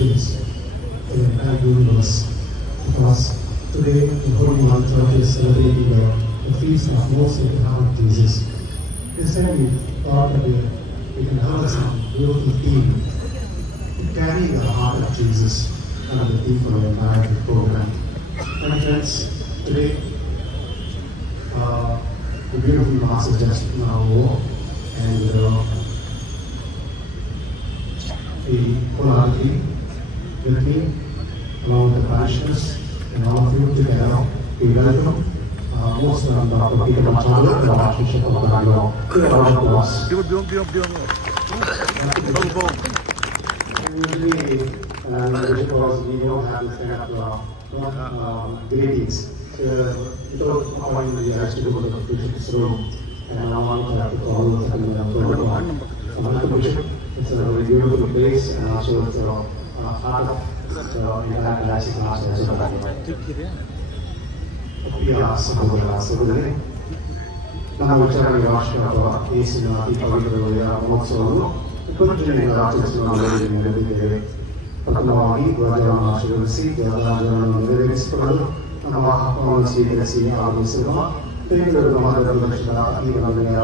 Christians in the entire universe. Because today the Holy Mother Church is celebrating the feast of Most Sacred Heart of Jesus. This time we thought that we can have some beautiful theme to carry the heart of Jesus and the theme for the entire program. And friends, today the beautiful Mass is just now over, and the polarity with me, along with the parishioners and all of you together, we welcome most of Dr. Peter Machado, the Archbishop of Bangalore, to the round of applause. Usually, because we don't have this kind of greetings. Without appointment, we have to go to the bishop's room, and I want to have to follow the protocol. So, Bishop, it's a very beautiful place, and also it's a heart of the entire diocese as well. ಸಹೋದರರೇ, ನಮ್ಮ ವಿಚಾರಣೆ ರಾಷ್ಟ್ರ ಅಥವಾ ಯೇಸುವಿನ ಅತಿ ಪವಿತ್ರವಾದ ಮಹೋತ್ಸವವನ್ನು 20ನೇ ಆಚರಿಸುವ ನಡೆದಿದ್ದೇವೆ. ಪ್ರಥಮವಾಗಿ ಧ್ವಜವನ್ನು ಆಶೀರ್ವದಿಸಿ ಧ್ವಜಾರೋಹಣವನ್ನು ನೆರವೇರಿಸಿಕೊಳ್ಳಲು ನಮ್ಮ ಆಹ್ವಾನವನ್ನು ಸ್ವೀಕರಿಸಿ ಆಗಮಿಸಿರುವ ಬೆಂಗಳೂರು ಮಹಾನಗರದಕ್ಷಿಣ ಅತಿವಲಯ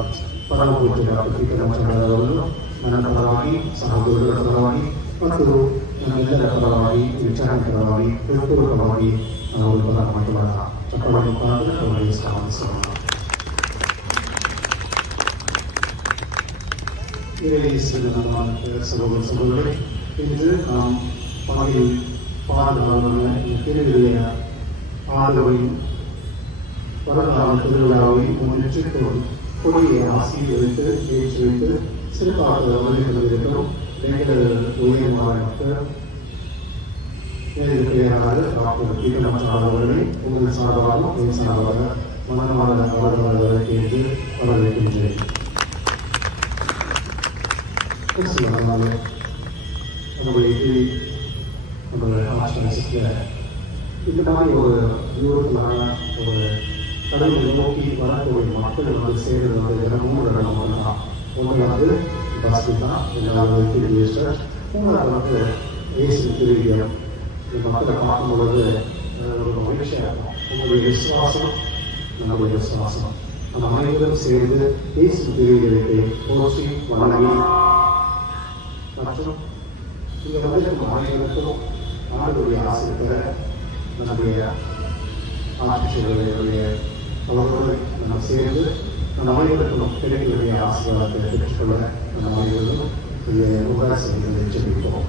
ಪರಮ ಪೂಜ್ಯರ ಪೀಠಾಚಾರ್ಯರವರನ್ನು ನನ್ನ ಪರವಾಗಿ, ಸಹೋದರರ ಪರವಾಗಿ ಮತ್ತು ನಮ್ಮೆಲ್ಲರ ಪರವಾಗಿ, ವಿಚಾರಣೆ ಪರವಾಗಿ, ಹೃತ್ಪೂರ್ವಕವಾಗಿ ನಾವು ಮಾತನಾಡೋಣ. ಚಪ್ಪಲಿ ಮುಖಾಂತರ ಅವರಿಗೆ ಸ್ವಾಗತಿಸೋಣ. சகோதர சகோதரர்களே, இன்று நாம் பகையில் பாடுபவர்கள திருவிழைய ஆதரவையும் வரலாறு திருவிழாவை முன்னிட்டு கொடியை ஆசீர்வதித்து ஏற்றி வைத்து சிறப்பாக வருகின்றோம். பெங்களூரு உயர்மாநில பெயராக டாக்டர் பீட்டர் மச்சார் அவர்களை உங்கள் சார்பாக என் சார்பாக மனமான அவர்களை கேட்டு வரவேற்கின்றேன். நம்முடைய ஆசிரியர் இந்த மாதிரி ஒரு யூரோப்பிலான ஒரு கடவுளை நோக்கி வரக்கூடிய மக்கள் வந்து சேர்றது வந்து தினமும் இடம் தான். ஒன்று வந்து பஸ் தான், ரெண்டாவது ஈஸ்டர், மூணாவது வந்து ஏசு திருவிழா. இந்த மக்களை பார்க்கும்பொழுது ஒரு மகிழ்ச்சியாக இருக்கும். உங்களுடைய விசுவாசம் நம்முடைய விசுவாசம், நம்ம அனைவரும் சேர்ந்து ஏசு திருவிழாவை போற்றி வணங்கி மற்றும் இந்த வந்திருக்கும் அனைவருக்கும் நாடுடைய ஆசை பெற நம்முடைய ஆட்சியர்களுடைய அவர்களோடு நம்ம சேர்ந்து நம்ம அனைவருக்கும் கிடைக்கக்கூடிய ஆசீர்வாதத்தை பெற்றுக்கொள்ள நம்ம அனைவரும் இந்த உபராசனைகளை ஜெபிப்போம்.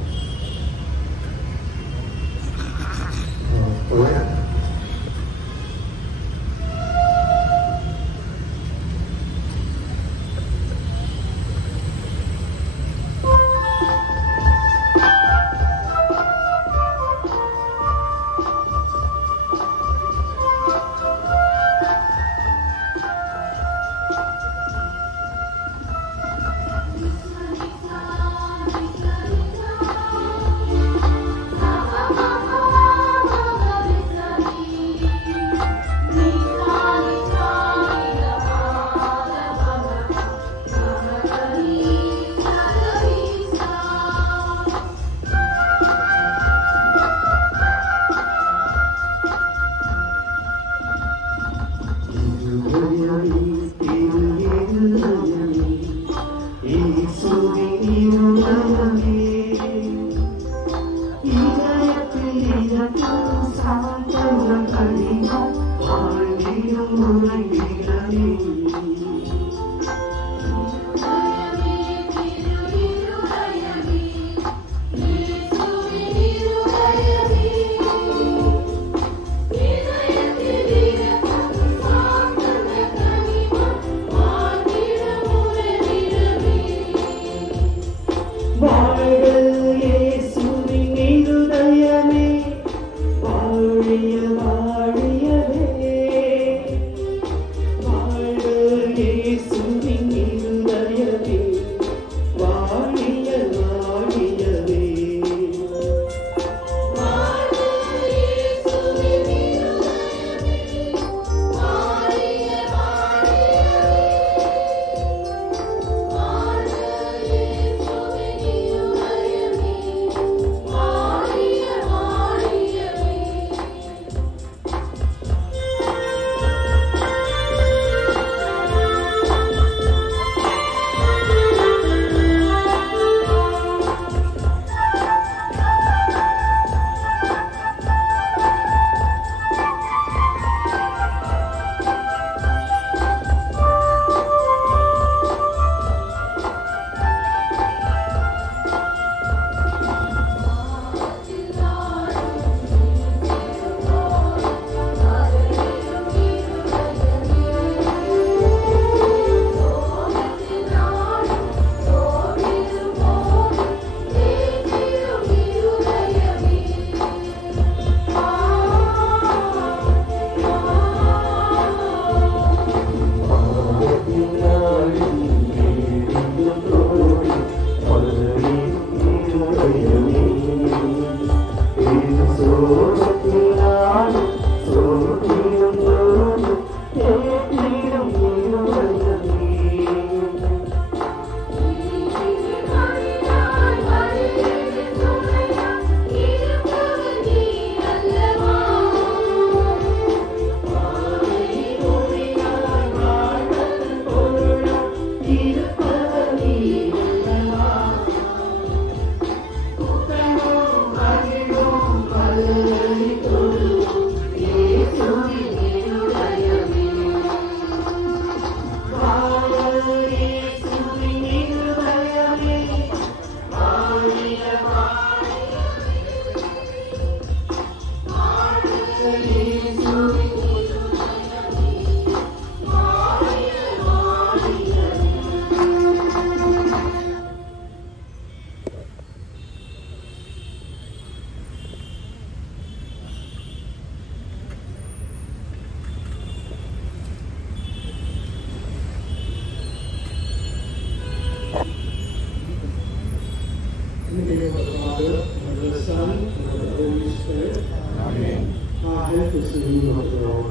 reading of the Lord.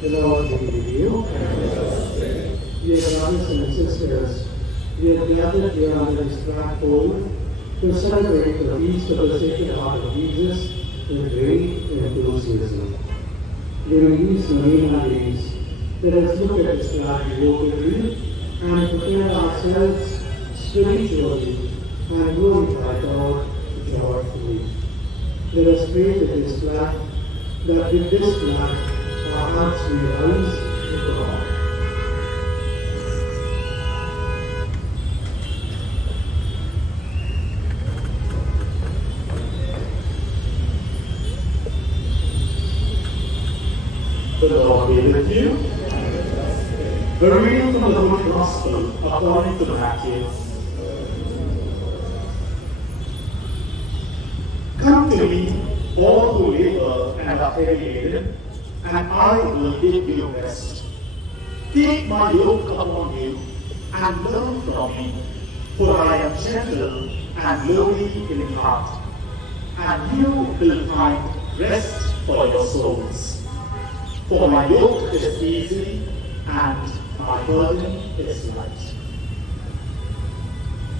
The Lord be with you. Dear brothers and sisters, we are gathered here under this flagpole to celebrate the feast of the Sacred Heart of Jesus with great enthusiasm. During these Novena days, let us look at this flag devoutly and prepare ourselves spiritually and glorify God joyfully. Let us pray with this flag, that with this flag our hearts may rise to God. The Lord be with you. The reading from the Holy Gospel according to Matthew. Come to me, all who labor and are heavy laden, and I will give you rest. Take my yoke upon you and learn from me, for I am gentle and lowly in heart, and you will find rest for your souls. For my yoke is easy and my burden is light.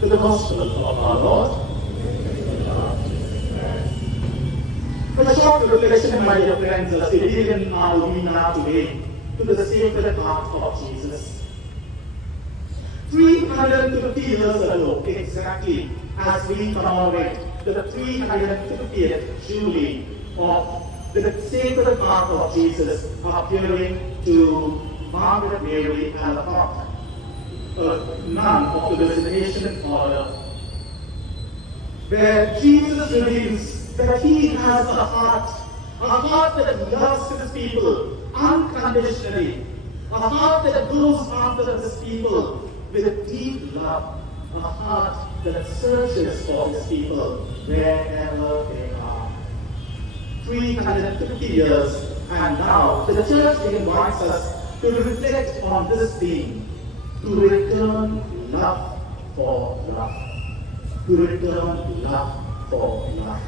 To the Gospel of our Lord. A short reflection, my dear friends, as we begin our novena today to the Sacred Heart of Jesus. 350 years ago, exactly, as we commemorate the 350th Jubilee of the Sacred Heart of Jesus appearing to Margaret Mary Alaphant, a nun of the Visitation Order, where Jesus reveals that he has a heart that loves his people unconditionally, a heart that goes after his people with deep love, a heart that searches for his people wherever they are. 350 years, and now the Church invites us to reflect on this theme, to return love for love. To return love for love.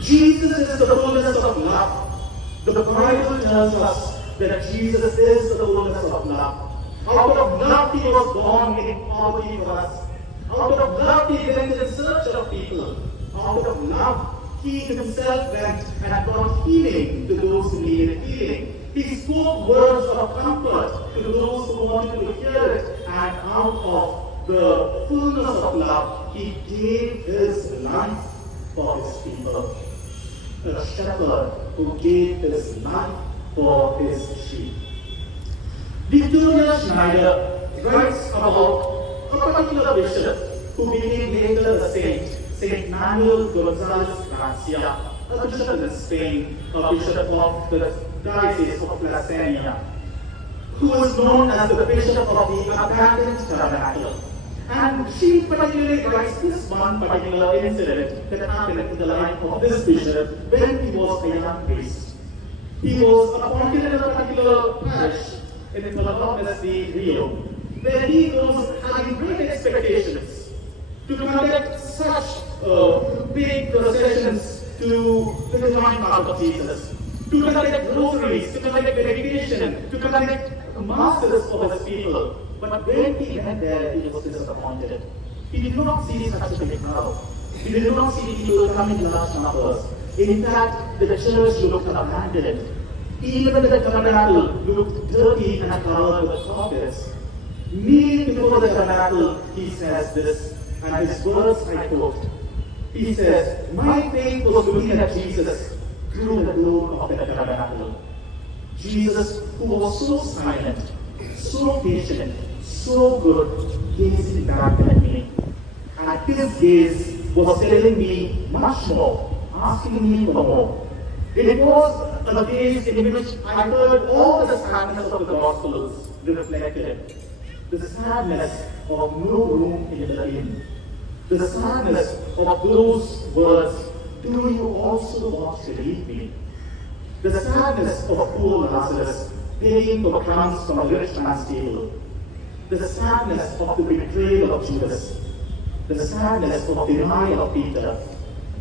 Jesus is the fullness of love. The Bible tells us that Jesus is the fullness of love. Out of love he was born in poverty for us. Out of love he went in search of people. Out of love he himself went and brought healing to those who needed healing. He spoke words of comfort to those who wanted to hear it, and out of the fullness of love, he gave his life for his people. A shepherd who gave his life for his sheep. Victoria Schneider writes about a particular bishop who became later a saint, Saint Manuel Gonzalez Garcia, a bishop in Spain, a bishop of the Diocese of Plasencia, who was known as the bishop of the abandoned tabernacle. And she particularly writes this one particular incident that happened in the life of this bishop when he was a young priest. He was appointed in a particular parish in Calabonas de Rio, where he was having great expectations to conduct such big processions to the divine heart of Jesus, to conduct rosaries, to conduct meditation, to conduct masses for his people. But when he went there, he was disappointed. He did not see such a big crowd. He did not see people coming in large numbers. In fact, the church looked abandoned. Even the tabernacle looked dirty and covered with carpets. Kneeling before the tabernacle, he says this, and his words I quote. He says, "My faith was looking at Jesus through the door of the tabernacle. Jesus, who was so silent, so patient, so good, gazing back at me. And his gaze was telling me much more, asking me for more. It was a gaze in which I heard all the sadness of the Gospels reflected. The sadness of no room in the inn. The sadness of those words, do you also want to leave me? The sadness of poor Lazarus, paying for crumbs from a rich man's table. The sadness of the betrayal of Judas. The sadness of the denial of Peter.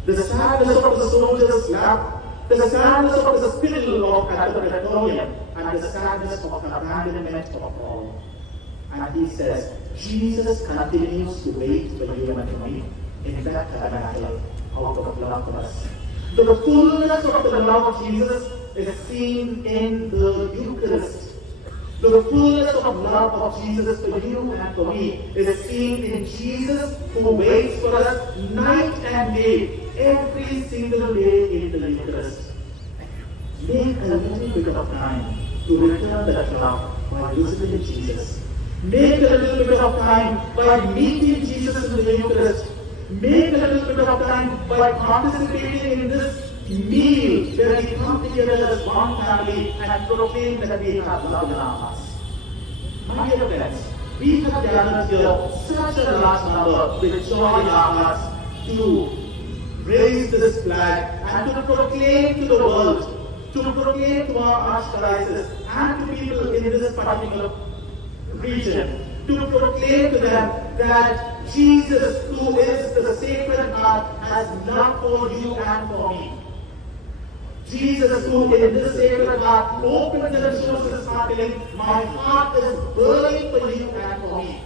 The sadness of the soldier's lap the sadness of the spill at the Praetorium, and the sadness of abandonment of all. And he says, Jesus continues to wait for you and for me in that tabernacle out of love for us. The fullness of the love of Jesus is seen in the Eucharist. The fullness of love of Jesus for you and for me is seen in Jesus, who waits for us night and day, every single day in the Eucharist. Make a little bit of time to return that love by visiting Jesus. Make a little bit of time by meeting Jesus in the Eucharist. Make a little bit of time by participating in this meal where we come together as one family and proclaim that we have love in our hearts. My dear friends, we have gathered here such a large number with joy in our hearts to raise this flag and to proclaim to the world, to proclaim to our archdiocese and to people in this particular region, to proclaim to them that Jesus, who is the Sacred Heart, has love for you and for me. Jesus, who in this Sacred Heart opens and shows his heart, telling, my heart is burning for you and for me.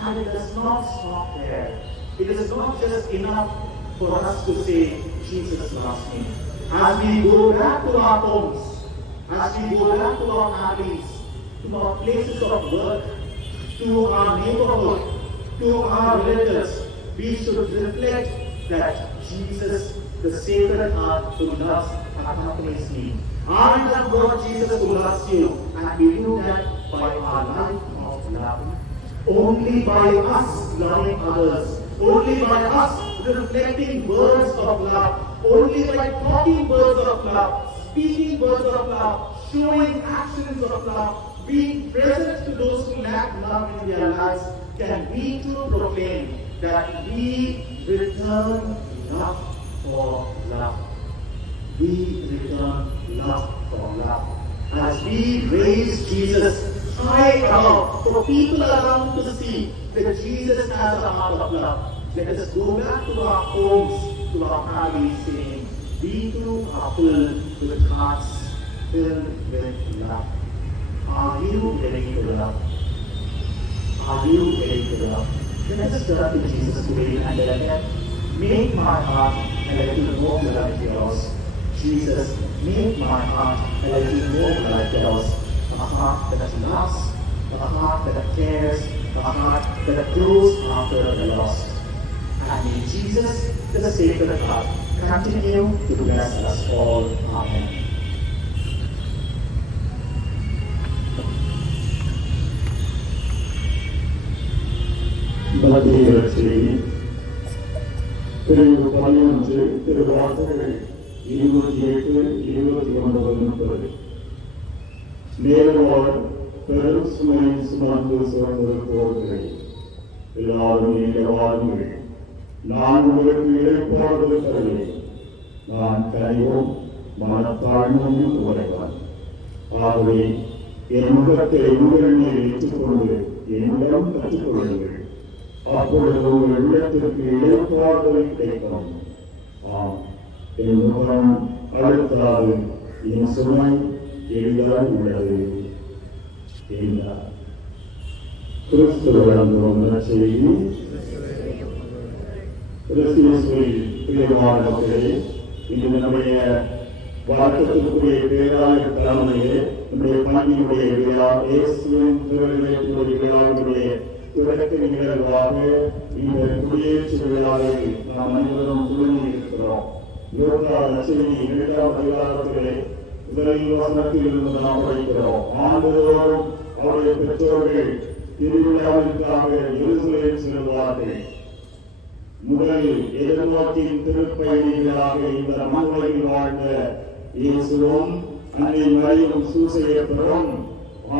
And it does not stop there. It is not just enough for us to say, Jesus loves me. As we go back to our homes, as we go back to our families, to our places of work, to our neighborhood, to our relatives, we should reflect that Jesus, the Sacred Heart who loves, accompanies me. I have got Jesus who loves you, and we do that by our life of love. Only by us loving others, only by us reflecting words of love, only by talking words of love, speaking words of love, showing actions of love, being present to those who lack love in their lives, can we too proclaim that we return love for love. We return love for love. As we raise Jesus high above for people around to see that Jesus has a heart of love, let us go back to our homes, to our families, saying, we too are filled with hearts filled with love. Are you ready to love? Are you ready to love? Let us turn to Jesus today and let him make my heart a little more like yours. Jesus, make my heart a little more like yours. A heart that loves, a heart that cares, a heart that goes after the lost. And may Jesus, the Sacred Heart, continue to bless us all. Amen. நேர்வாழ் பெரும் சுமையை சுமந்து சுமந்திருப்பவர்களே, எல்லாரும் நீங்கள் வாருங்கள். நான் உங்களுக்கு இழைப்பாடுதல் தருவேன். நான் கனிவும் மனத்தாழ்மையும் உடையவன். ஆகவே என் முகத்தை உங்கள் மேல் ஏற்றுக்கொண்டு என்னிடம் கற்றுக்கொள்ளுங்கள். அப்பொழுது உங்கள் உள்ளத்திற்கு இழைப்பாடுதல் கிடைக்கும். ஆம், என் முகம் அழுத்தாது, என் சுமை எளிதாய் உள்ளது என்றார். கிறிஸ்து வழங்கும் நற்செய்தி. கிறிஸ்துவில் பிரியமான மக்களே, இன்று நம்முடைய வழக்கத்திற்குரிய பேராய தலைமையிலே நம்முடைய பள்ளியுடைய விழா, இயேசுவின் திருவிழாவினுடைய விழாவினுடைய தொடக்க நிகழ்வாக இந்த குடியேற்று விழாவில் நாம் அனைவரும் குழுமி இருக்கிறோம். யோகா நற்செய்தி 2ஆம் அதிகாரத்திலே முதலில் வசனத்தில் இருந்து நாம் படிக்கிறோம். ஆண்டுதோறும் அவருடைய பெற்றோர்கள் திருவிழாவிற்காக எருசலேம் செல்வார்கள். முதலில் எதிர்நோக்கின் திருப்பயணிகளாக இந்த மண்ணுலகில் வாழ்ந்த இயேசுவும் அன்னை மரியும் சூசையப்பரும்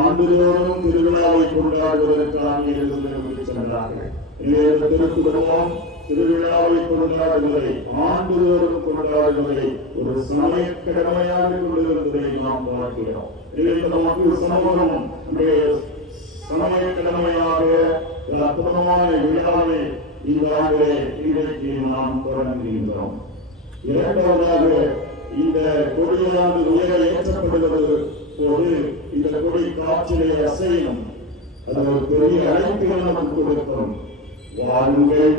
ஆண்டுதோறும் திருவிழாவை கொண்டாடுவதற்காக எருசலேமுக்கு சென்றார்கள். இந்த திருக்குடும்பம் திருவிழாவை கொண்டாடுவதை, ஆண்டுதோறும் கொண்டாடுவதை ஒரு சமய கடமையாக கொண்டிருந்ததை நாம் பார்க்கிறோம். இதை நமக்கு சமூகம் சமய கடமையாக அற்புதமான விழாவை இந்த ஆண்டிலே இன்றைக்கு நாம் தொடங்குகின்றோம். இரண்டாவதாக இந்த கொடியானது உயர ஏற்றப்படுவது போது இந்த கொடி காற்றிலே அசையும். அது ஒரு பெரிய அழைப்புகள் நமக்கு கொடுக்கும். வாருங்கள்,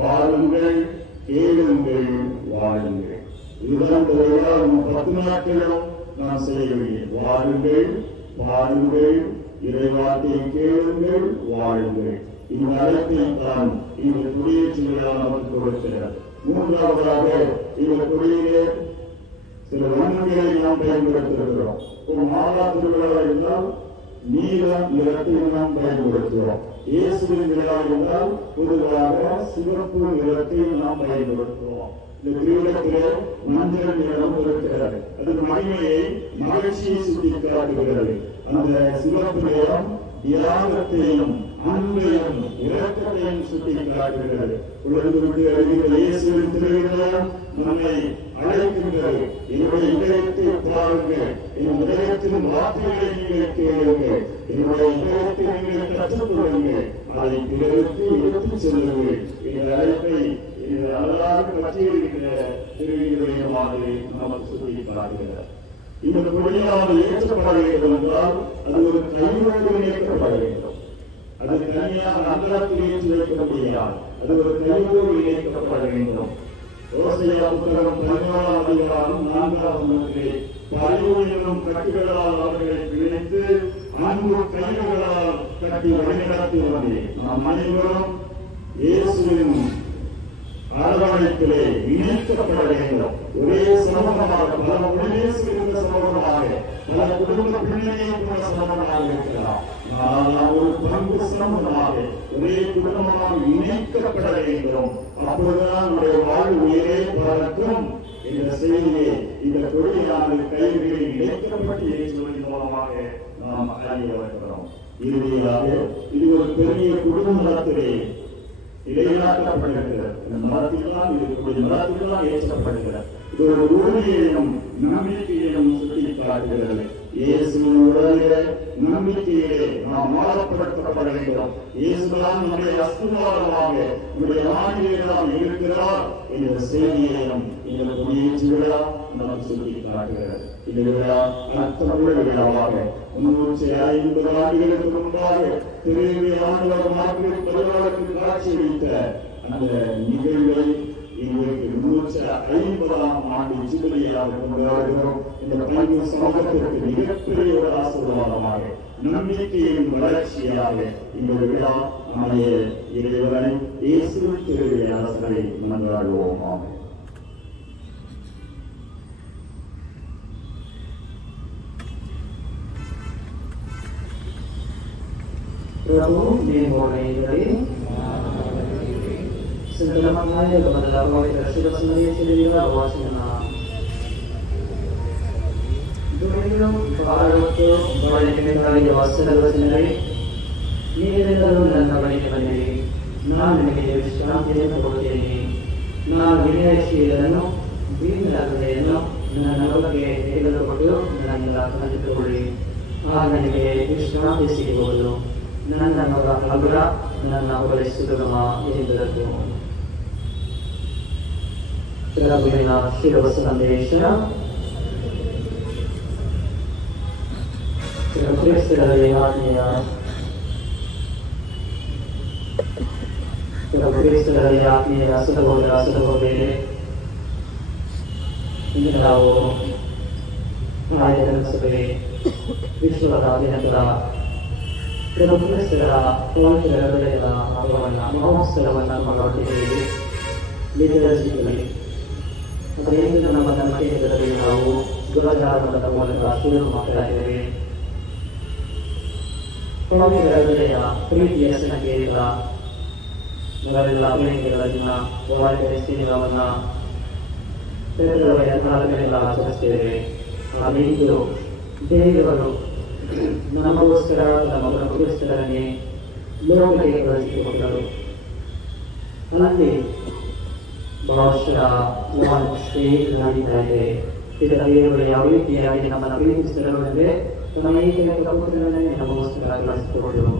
வாருங்கள், கேளுங்கள், வாருங்கள். இதுதான் 10 நாட்களும் நான் செய்யவில்லை. வாருங்கள், வாருங்கள், இறைவார்த்தையை கேளுங்கள், வாழுங்கள். இந்த அழைப்பை தான் இந்த குடியேற்ற விழா நமக்கு கொடுக்கிறது. மூன்றாவதாக இந்த கொடியிலே சில வண்ணங்களை நாம் பயன்படுத்தியிருக்கிறோம். ஒரு மாதா திருவிழா என்றால் நீல நிறத்தை நாம் பயன்படுத்துகிறோம். இயேசுவின் விழா என்றால் பொதுவாக சிவப்பு நிறத்தை நாம் பயன்படுத்துவோம். இந்த திருவிழத்திலே மஞ்சள் நிறம் இருக்கிறது. அது மகிமையை, மகிழ்ச்சியை சுட்டிக்காட்டுகிறது. அந்த சிவப்பு நிறம் தியாகத்தையும் அன்பையும் இரக்கத்தையும் சுட்டிக்காட்டுகிறது. உலகத்தை விட்டு அறிகிற இயேசுவின் திருவிழா நம்மை அழைக்கின்றது. என்னுடைய இதயத்தை பாருங்கள், என் இதயத்தின் வார்த்தைகளை நீங்கள் கேளுங்கள், என்னுடைய இதயத்தை நீங்கள் கற்றுக்கொள்ளுங்கள், அதை பிறருக்கு எடுத்துச் செல்லுங்கள். இந்த அழைப்பை இந்த அழகாக பற்றியிருக்கிற திருவிழா மாதிரி நமக்கு சுட்டிக்காட்டுகிறது. இந்த கொடியானது ஏற்றப்பட வேண்டும் என்றால் அது ஒரு கைவழக்கு இணைக்கப்பட வேண்டும். அது தனியாக அந்தரத்தில் ஏற்றி வைக்க முடியாது. அது ஒரு கைவோடு இணைக்கப்பட வேண்டும். ஓசையா புத்தகம் 14ஆம் அதிகாரம் 4ஆம் வசனத்திலே பரிவு என்னும் கட்டுகளால் அவர்களை பிணைத்து அன்பு கைகளால் கட்டி வழிநடத்தி வந்தேன். நாம் அனைவரும் இயேசுவின் அரவணைப்பிலே இணைக்கப்பட வேண்டும். ஒரே சமூகமாக, பல உடனேசுகின்ற சமூகமாக, பல குடும்ப பிள்ளையை போல சமூகமாக இருக்கலாம். ஆனால் ஒரு பங்கு சமூகமாக, ஒரே குடும்பமாக இணைக்கப்பட வேண்டும். அப்பொழுதுதான் நம்முடைய வாழ்வு உயிரே பலருக்கும் இந்த செய்தியை, இந்த கொடியானது கைகளில் இணைக்கப்பட்டு இயேசுவின் மூலமாக நாம் அறிய வருகிறோம். இறுதியாக இது ஒரு பெரிய குடும்ப மரத்திலே இடையாற்றப்படுகிறது. இந்த மரத்தில்தான் இருக்கக்கூடிய மரத்தில்தான் ஏற்றப்படுகிறது. இது ஒரு உறுதியையும் நம்பிக்கையையும் சுட்டி காட்டுகிறது. இயேசுடைய நம்பிக்கையிலே நாம் ஆழப்படுத்தப்பட வேண்டும். இயேசுதான் நம்முடைய அஸ்திவாரமாக, நம்முடைய ஆண்டியெல்லாம் இருக்கிறார் என்ற செய்தியையும் இந்த குடியேற்ற விழா நமக்கு சுட்டி காட்டுகிறது. இந்த விழா அர்த்தமுள்ள விழாவாக 350 ஆண்டுகளுக்கு முன்பாக திருவிழா ஆண்டவர் மார்கரெட் பதினாலுக்கு காட்சியளித்த அந்த நிகழ்வை இன்றைக்கு 350ஆம் ஆண்டு ஜூபிலியாக கொண்டாடுகிறோம். இந்த பங்கு சமூகத்திற்கு மிகப்பெரிய ஒரு ஆசீர்வாதமாக, நம்பிக்கையின் வளர்ச்சியாக இந்த விழா அமைய இறைவனை இயேசு திருவிழா அரசனை மன்றாடுவோமாக. Prabu dimulai dari sederhananya kepada Allah yang sudah sendiri sendiri wasiana. Dulu para itu banyak sekali wasiana sendiri. Ini dalam dan banyak sendiri. Nama ini Islam ini seperti ini. Nama ini Syedano, Bina Syedano, nama lagi itu betul, nama lagi itu boleh. Nama ini Islam di sini boleh. ನನ್ನ ಮಗ ಅಗ್ರ ನನ್ನ ಅವರ ಸುಗಮ ಎಂದರು. ಪ್ರಭುವಿನ ಶಿರವ ಸಂದೇಶ ಕ್ರಿಸ್ತರ ಆತ್ಮೀಯ ಕ್ರಿಸ್ತರ ಆತ್ಮೀಯ ಸಹೋದರ ಸಹೋದರಿ, ಇಂದು ನಾವು ಆಯತನ ಸಭೆ ವಿಶ್ವದಾದ್ಯಂತ ಕ್ರಿಸ್ತರ ಪವಿತ್ರ ಹೃದಯದ ಹಬ್ಬವನ್ನು ಮಹೋತ್ಸವವನ್ನು ಮಾಡುತ್ತಿದ್ದೇವೆ. ಲಿಟರಸಿಯಲ್ಲಿ ಅದರಿಂದ ನಮ್ಮ ಧರ್ಮಕೇಂದ್ರದಲ್ಲಿ ನಾವು ದುರಾಚಾರದ ಮೂಲಕ ಶುರು ಮಾಡ್ತಾ ಇದ್ದೇವೆ. ಪವಿತ್ರ ಹೃದಯ ಪ್ರೀತಿಯ ಸಂಕೇತ. ನಾವೆಲ್ಲ ಬೆಳಗ್ಗೆಗಳ ದಿನ ವಾರಕ್ರಿಸ್ತಿನವನ್ನು ಫೆಬ್ರವರಿ 14 ಆಚರಿಸ್ತೇವೆ. ಅಲ್ಲಿಂದು ದೇವರು ನಮಗೋಸ್ಕರ ನಮ್ಮ ಪ್ರಭು ಕ್ರಿಸ್ತರನ್ನೇ ಲೋಕಕ್ಕೆ ಕಳುಹಿಸಿಕೊಟ್ಟರು. ಅಲ್ಲಿ ಬಹುಶಃ ನಡೀತಾ ಇದೆ. ಇದರ ದೇವರು ಯಾವ ರೀತಿಯಾಗಿ ನಮ್ಮನ್ನು ಪ್ರೀತಿಸಿದರು ಅಂದರೆ ತನ್ನ ಏಕೈಕ ಪುತ್ರನನ್ನೇ ನಮಗೋಸ್ಕರ ಕಳಿಸಿಕೊಟ್ಟರು.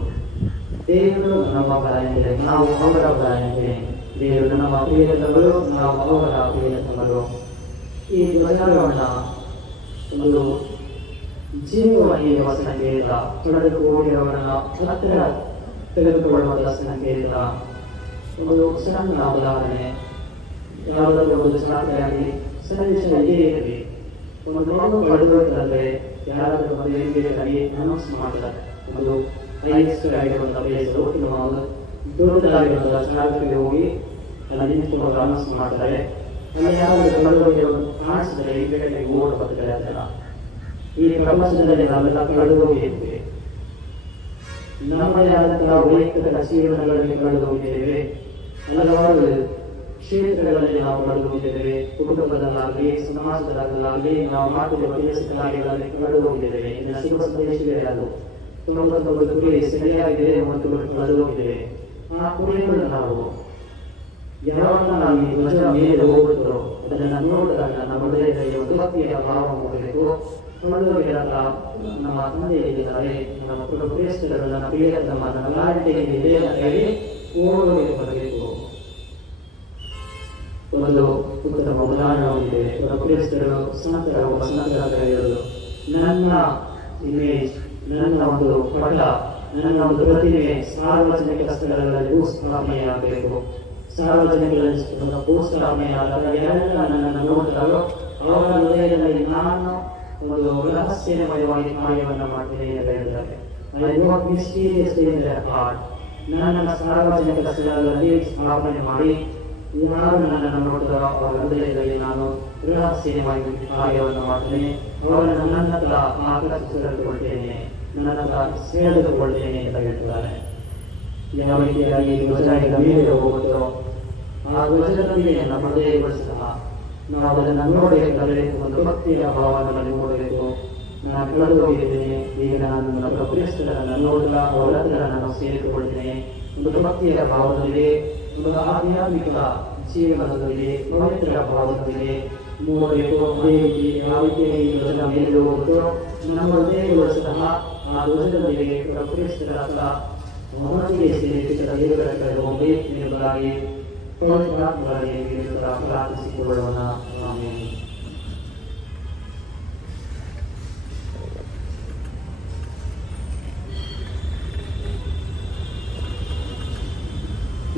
ದೇವರು ನಮ್ಮ ಬರಾಯಂತೆ, ನಾವು ಅವರ ಬರಾಯಂತೆ. ದೇವರು ನಮ್ಮ ಪ್ರಿಯತಮರು, ನಾವು ಅವರ ಪ್ರಿಯತಮರು. ಈ ಧ್ವಜಾರೋಹಣ ಒಂದು ಜೀವವಾಗಿ ಸಂಕೇತ, ಕಳೆದು ಹೋಗಿರುವವರನ್ನ ಹತ್ತಿರ ತೆಗೆದುಕೊಳ್ಳುವಂತಹ ಸಂಕೇತ. ಒಂದು ಸಣ್ಣ ಉದಾಹರಣೆ, ಯಾವುದಾದ್ರೂ ಒಂದು ಜಾತ್ರೆಯಾಗಿ ಸನ್ನಿವೇಶ ಇರಲಿ, ಒಂದು ಮಗು ಕಳೆದೋಯ್ತಂದ್ರೆ ಯಾರಾದರೂ ಒಂದು ವೇದಿಕೆಯಲ್ಲಿ ಅನೌನ್ಸ್ ಮಾಡ್ತಾರೆ. ಒಂದು ಹೈಯೆಸ್ಟ್ ಆಗಿರುವಂತಹ ಪ್ಲೇಸು, ಇನ್ನು ದೊಡ್ಡದಾಗಿರುವಂತಹ ಜಾಗಕ್ಕೆ ಹೋಗಿ ಅಲ್ಲಿ ನಿಂತ್ಕೊಂಡು ಅನೌನ್ಸ್ ಮಾಡ್ತಾರೆ. ಅಲ್ಲಿ ಯಾರಾದರೂ ಕಳೆದೋಗಿರೋದು ಕಾಣಿಸಿದ್ರೆ ಈ ಕಡೆಗೆ ಓಡ್ ಬರ್ತಾರೆ. ಅದೆಲ್ಲ ಈ ಪ್ರಪಂಚದಲ್ಲಿ ನಾವೆಲ್ಲ ಕಳೆದೋಗಿದ್ದೇವೆ. ನಮ್ಮದೇ ಆದಂತಹ ವೈಯಕ್ತಿಕ ಜೀವನಗಳಲ್ಲಿ ಕಳೆದೋಗಿದ್ದೇವೆ. ಹಲವಾರು ಕ್ಷೇತ್ರಗಳಲ್ಲಿ ನಾವು ಕಳೆದೋಗಿದ್ದೇವೆ. ಕುಟುಂಬದಲ್ಲಾಗಲಿ, ಸಮಾಜದಲ್ಲಾಗಲಿ, ನಾವು ಮಾಡುತ್ತಿರುವ ಕೆಲಸ ಕಾರ್ಯಗಳಲ್ಲಿ ಕಳೆದೋಗಿದ್ದೇವೆ. ಇನ್ನು ಶುಭ ಸಂದೇಶವೇ ಅದು 99 ಕುರಿ ಸರಿಯಾಗಿದೆ ಮತ್ತು ಕಳೆದೋಗಿದ್ದೇವೆ. ಆ ಕುರಿಯನ್ನು ನಾವು ಯಾವಾಗ ನಾವು ಈ ಧ್ವಜ ಮೇಲೆ ಹೋಗುತ್ತೋ ಅದನ್ನು ನೋಡಿದಾಗ ನಮ್ಮ ಹೃದಯದಲ್ಲಿ ಒಂದು ಭಕ್ತಿಯ ಭಾವ ಹೋಗಬೇಕು. ಕಳೆದೋಗಿರಲ್ಲ, ನಮ್ಮ ತಂದೆಯಿದ್ದಾರೆ, ನಮ್ಮ ಪ್ರಿಯಸ್ಥರು, ನನ್ನ ಪ್ರಿಯತಮ, ನನ್ನ ಲಾಟಿಗೆ ಹೇಳಿ ಓಡೋಗಿ ಬರಬೇಕು. ಒಂದು ಉತ್ತಮ ಉದಾಹರಣೆ ಹೊಂದಿದೆ. ಪ್ರಿಯಸ್ಥರು ಸಂತರ ಹೇಳೋದು, ನನ್ನ ಇಮೇಜ್, ನನ್ನ ಒಂದು ಪಟ, ನನ್ನ ಒಂದು ಪ್ರತಿಮೆ ಸಾರ್ವಜನಿಕ ಸ್ಥಳಗಳಲ್ಲಿ ಭೂಸ್ಥಾಪನೆಯಾಗಬೇಕು. ಸಾರ್ವಜನಿಕರಲ್ಲಿ ಭೂಸ್ಥಾಪನೆಯಾದಾಗ ಯಾರೆಲ್ಲ ನನ್ನನ್ನು ನೋಡ್ತಾರೋ ಅವರ ಹೃದಯದಲ್ಲಿ ನಾನು ಒಂದು ರಹಸ್ಯಮಯವಾಗಿ ಕಾರ್ಯವನ್ನು ಮಾಡ್ತೇನೆ ಅಂತ ಹೇಳಿದ್ದಾರೆ. ನನ್ನ ಸಾರ್ವಜನಿಕ ಸ್ಥಳಗಳಲ್ಲಿ ಸ್ಥಾಪನೆ ಮಾಡಿ ಯಾರು ನನ್ನನ್ನು ನೋಡ್ತಾರೋ ಅವರ ಹೃದಯದಲ್ಲಿ ನಾನು ರಹಸ್ಯವಾಗಿ ಕಾರ್ಯವನ್ನು ಮಾಡ್ತೇನೆ. ಅವರನ್ನು ನನ್ನ ಹತ್ರ ಆಕರ್ಷಿಸಿಕೊಳ್ಳುತ್ತೇನೆ, ನನ್ನ ಹತ್ರ ಸೆಳೆದುಕೊಳ್ಳುತ್ತೇನೆ ಅಂತ ಹೇಳ್ತಾರೆ. ಯಾವ ರೀತಿಯಾಗಿ ಧ್ವಜದ ಮೇಲೆ ಹೋಗುತ್ತೋ ಆ ಧ್ವಜದೊಂದಿಗೆ ನಮ್ಮ ಹೃದಯಗಳು ಸಹ ನಾವು ಅದನ್ನು ನೋಡಬೇಕಾದ್ರೆ ಒಂದು ಭಕ್ತಿಯ ಭಾವನೆಯಲ್ಲಿ ನೋಡಬೇಕು. ನಾನು ಕಳೆದೋಗಿದ್ದೇನೆ, ಈಗ ನಾನು ನನ್ನ ಪ್ರಿಯಸ್ಥರನ್ನು ನೋಡಿದ ಅವರ ಹತ್ರ ನಾನು ಸೇರಿಕೊಳ್ಳುತ್ತೇನೆ. ಒಂದು ಭಕ್ತಿಯ ಭಾವದಲ್ಲಿ, ಒಂದು ಆಧ್ಯಾತ್ಮಿಕ ಜೀವನದಲ್ಲಿ, ಪವಿತ್ರ ಭಾವದಲ್ಲಿ ನೋಡಬೇಕು. ಅದೇ ರೀತಿ ಯಾವ ರೀತಿಯಾಗಿ ಧ್ವಜದ ಮೇಲೆ ಹೋಗುತ್ತೋ ನಮ್ಮ ಹೃದಯಗಳು ಸಹ ಆ ಧ್ವಜದೊಂದಿಗೆ ಪ್ರಿಯಸ್ಥರ ಹತ್ರ ಅವರೊಂದಿಗೆ ಸೇರಿ ಹೋಗಿ ನಿರ್ಭರಾಗಿ ಪವಿತ್ರಾತ್ಮರಾಗಿ ಪ್ರಾರ್ಥಿಸಿಕೊಳ್ಳೋಣ. Amen.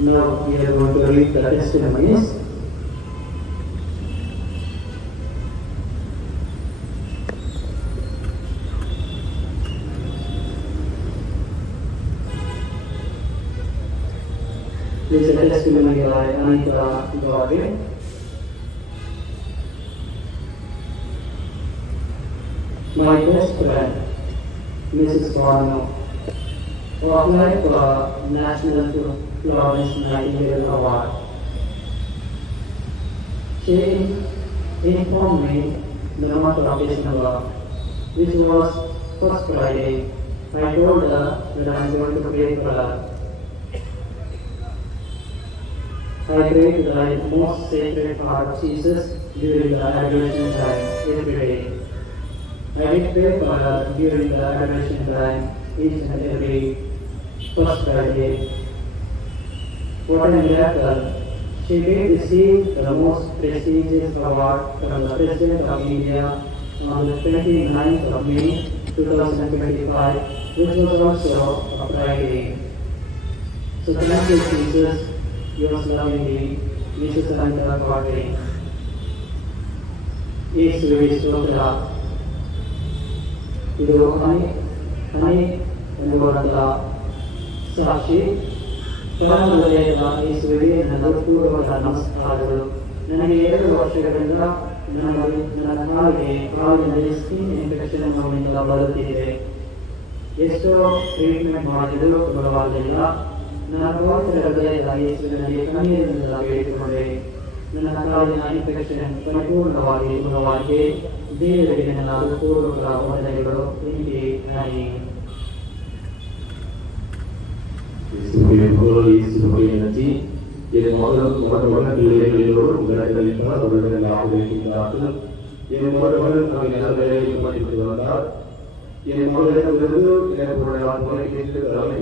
Now we are going to read the testimonies. This is a testimony by Anita Gauri. My best friend, Mrs. Varno, applied for a National Florence Nightingale Award. She informed me the month of December, which was first Friday. I told her that I am going to pray for her. I pray to the most sacred heart of Jesus during the adoration time every day. I did pray for her during the adoration time each and every first Friday. What a miracle! She did receive the most prestigious award from the President of India on the 29th of May 2025, which was also a Friday. So thank you, Jesus. Yours lovingly, Mrs. Anita Gauri. ಯೇಸುವೆ ಸ್ತೋತ್ರ. ಇದು ಹನಿ ಎಂಬುವಂತಹ ಸಾಕ್ಷಿ. ಪರಮಹೃದಯದ ಯೇಸುವಿಗೆ ನನ್ನ ಪೂರ್ವದ ನಮಸ್ಕಾರಗಳು. ನನಗೆ 2 ವರ್ಷಗಳಿಂದ ನನ್ನ ಕಾಲಿನಲ್ಲಿ ಸ್ಕಿನ್ ಇನ್ಫೆಕ್ಷನ್ ನೋವಿನಿಂದ ಬರುತ್ತಿದೆ. ಎಷ್ಟೋ ಟ್ರೀಟ್ಮೆಂಟ್ ಮಾಡಿದರೂ ಗುಣವಾಗಲಿಲ್ಲ. ನನ್ನ ಪವಿತ್ರ ಹೃದಯದ ಯೇಸುವಿನಲ್ಲಿ ಕಣ್ಣೀರಿನಿಂದ ಬೇಡಿಕೊಂಡೆ. ನನ್ನ ಕಾಲಿನ ಇನ್ಫೆಕ್ಷನ್ ಪರಿಪೂರ್ಣವಾಗಿ ಗುಣವಾಗಿ ದೇವರಿಗೆ ನನ್ನ ಪೂರ್ವಕ ವಂದನೆಗಳು. என் மகன் பிள்ளைகளோடு உங்களிடத்தில் ஆகியிருக்கிறார்கள். என் மகன் நல்ல வேலையில் படித்து வந்தார். என் மகளிடமிருந்து எனக்கு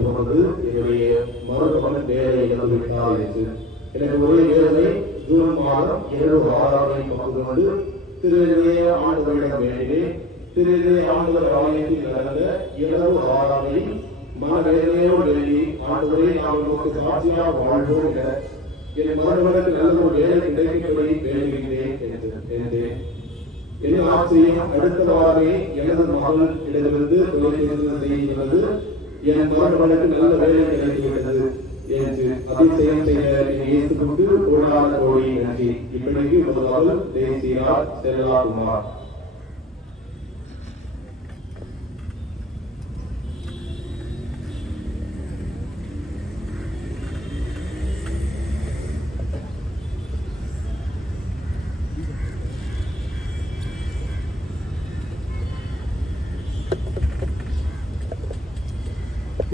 போனது என்னுடைய மகன் வேலை இழந்துவிட்டார் என்று எனக்கு ஒரே வேலை ஜூன் மாதம் 7 6 கொண்டு வந்து திருவே ஆண்டவரிடம் வேண்டி திருவே ஆண்டவர் ஆலயத்தில் நடந்த இரவு ஆராதனை மனவேதனையோடு வேண்டி ஆண்டவரை நாம் நமக்கு சாட்சியாக வாழ்வோம் என் மகனுக்கு நல்ல ஒரு வேலை கிடைக்கும்படி வேண்டுகிறேன் என்றேன். என் ஆட்சியை அடுத்த வாரமே எனது மகள் இடமிருந்து தொலைபேசி செய்கிறது. என் மகனுக்கு நல்ல வேலை கிடைத்துவிட்டது என்று அதிசயம் செய்த இயேசுவுக்கு கோடான கோடி நன்றி. இப்படிக்கு முதலாவது தேசியா Chellakumar.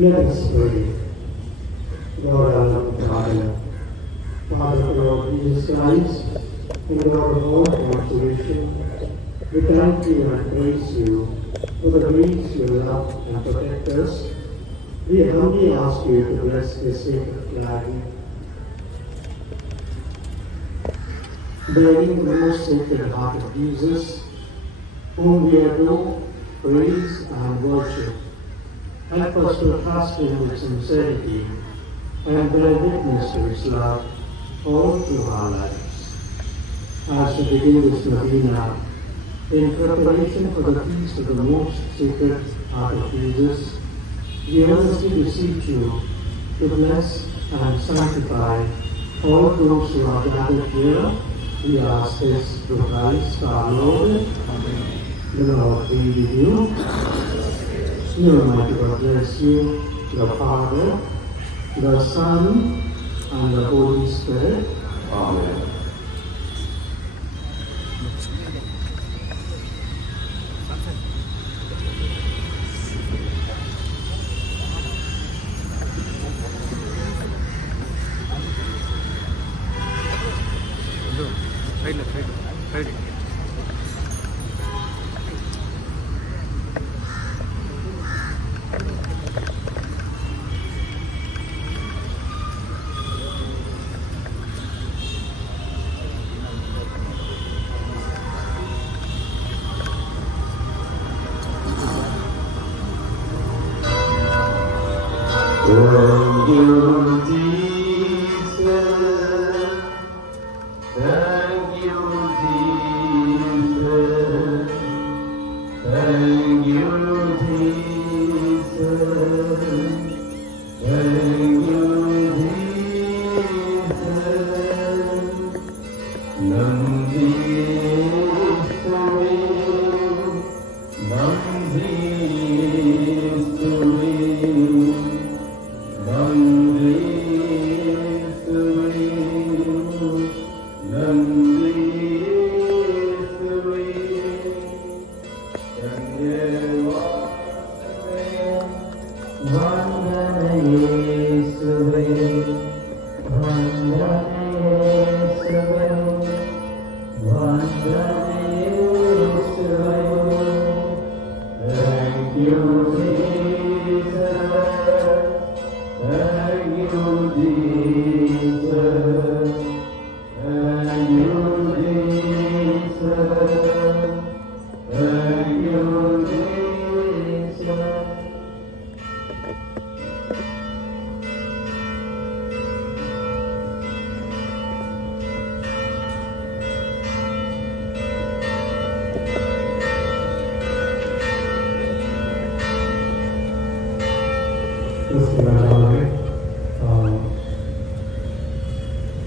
Let us pray. Lord our Father, Father of Lord Jesus Christ, and Lord of all consolation, we thank you and praise you for the grace you love and protect us. We humbly ask you to bless this sacred flag, bearing the most sacred heart of Jesus, whom we adore, praise, and worship. Help us to trust Him with sincerity and bear witness to His love all through our lives. As we begin this novena, in preparation for the feast of the most sacred heart of Jesus, we earnestly beseech you to bless and sanctify all those who are gathered here. We ask this through Christ our Lord. Amen. The Lord be with you. May Almighty God bless you, the Father, the Son, and the Holy Spirit. Amen. Thank you, Jesus. Thank you, Jesus. Thank you, Jesus. Thank you, Jesus. Nandi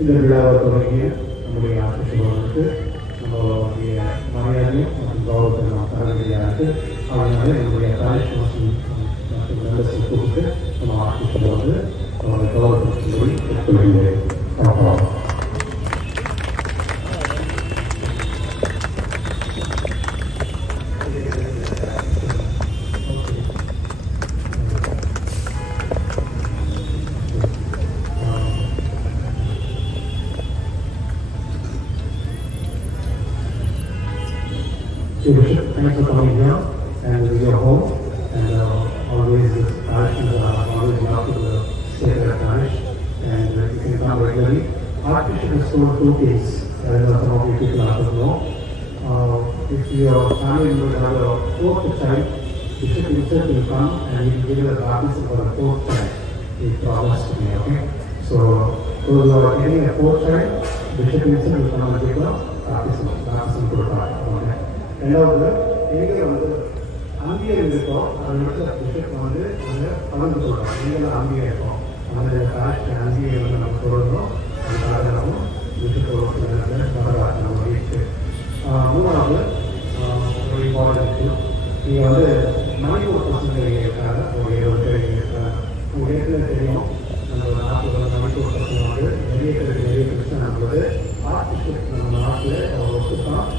இந்த விழாவை தொடங்கிய நம்முடைய ஆட்சியாளருக்கு நம்மளுடைய மரியாதையும் மற்றும் கௌரவத்தை நாம் தர வேண்டியது. அதனால நம்முடைய தாய்ஸ் மற்றும் மெம்பர்ஸை கொடுத்து நம்ம ஆட்சியில் வந்து நம்மளுடைய கௌரவத்தை சொல்லி எடுத்துக்கொள்கிறேன். Thanks for coming here, and this is your home, and always this parish is always loved to stay at the parish, and you can come regularly. Archbishop has told 2 things, as some of you people also know. if your family members have a fourth child, Bishop himself will come and he will give you the baptism for the fourth child. He promised to me, okay? So, those who are getting a fourth child, Bishop himself will come and give the baptism to the father, okay? ரெண்டாவது எங்கே வந்து அங்கேயே இருக்கோம், அதை வந்து bishop வந்து அந்த கலந்து சொல்கிறோம், எங்கெல்லாம் அங்கேயே இருக்கோம், அந்த காஸ்ட் அங்கேயே வந்து நம்ம சொல்கிறோம், அதுக்காக நம்ம பிஷப் நம்ம வீட்டு. மூணாவது ஒரு இம்பார்ட்டன்ட், நீங்கள் வந்து மணிப்பூர் பசங்க இருக்காங்க, ஒரு 7 பேர் இருக்காங்க. உங்களுக்கு ஏற்கனவே தெரியும், நம்ம நாட்டில் வந்து மணிப்பூர் பசங்க வந்து நிறைய பிரச்சனை நம்மளோட ஆர்டிஸ்ட் நம்ம நாட்டில் அவர் ஒத்துக்கான்.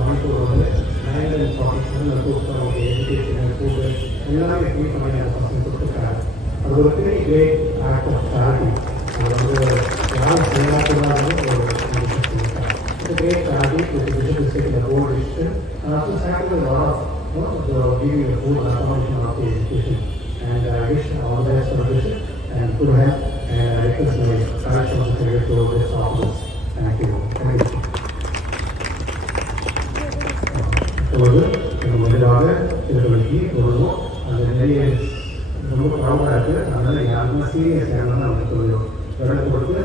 மணிப்பூர் வந்து 947 கொடுத்தாங்க, எஜுகேஷன் ஃபுட்டு எல்லாமே ஃப்ரீ பண்ணி அந்த பசங்க கொடுத்துருக்காங்க. அது ஒரு பெரிய கிரேட் ஆக்ட் ஆஃப் சேரிட்டி. அது வந்து யாரும் செய்யாததாலும் ஒரு great charity which the bishop is taking a bold decision and also sacrificing a lot of giving the full accommodation of the education. And I wish all the best for the bishop and good health, and I request my parish secretary to this office. Thank you. Thank you. இப்பொழுது இந்த முதலாக திருவள்ளுவருக்கு வருவோம். அது நிறைய ரொம்ப ப்ரௌடாக இருக்குது, அதனால் யாருமே சீரியஸ் ஆகணும்னு நமக்கு கொஞ்சம் விளக்கு கொடுத்து